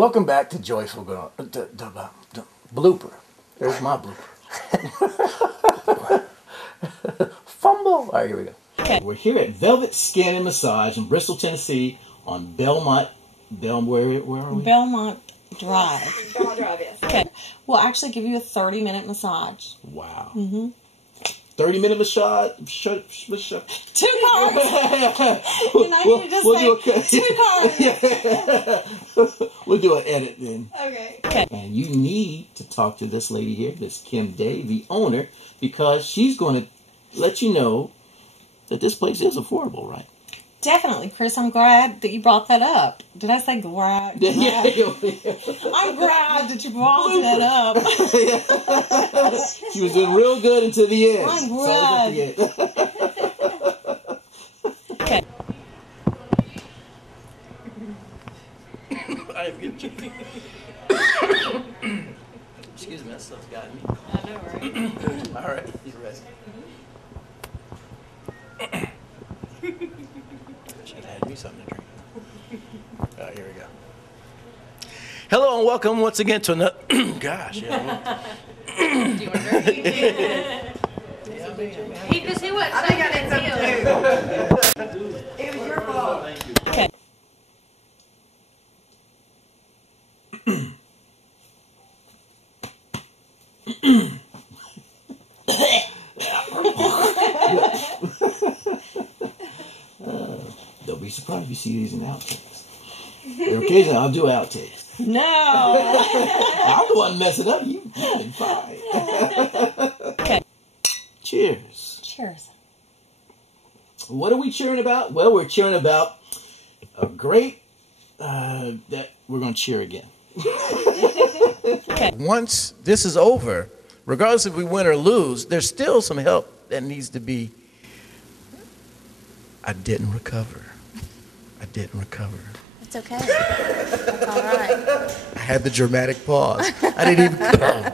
Welcome back to Joyful Blooper. There's my blooper. Fumble. All right, here we go. Okay. We're here at Velvet Skin and Massage in Bristol, Tennessee on Belmont. Where are we? Belmont Drive. Belmont Drive, yes. Okay. We'll actually give you a 30-minute massage. Wow. 30-minute massage. 2 cards. And I need to just say 2 cards. We'll do an edit then. Okay. And you need to talk to this lady here, Miss Kim Day, the owner, because she's going to let you know that this place is affordable, right? Definitely, Chris. I'm glad that you brought that up. Did I say glad? Yeah. I'm glad that you brought that up. She was doing real good until the end. I'm glad. Okay. Excuse me, that stuff's got me. I know, right? All right, you're ready. Should have had me something to drink. All right, here we go. Hello and welcome once again to another. Gosh, yeah. Do you want to drink? Because he went. I think I did something too. It was your fault. Okay. Don't be surprised if you see these in outtakes. Occasionally I'll do outtakes. No. I'm the one messing up. You've been fine. Okay. Cheers. Cheers. What are we cheering about? Well, we're cheering about a great that we're going to cheer again. Okay. Once this is over, regardless if we win or lose, there's still some help that needs to be. I didn't recover. It's okay. All right. I had the dramatic pause. I didn't even come.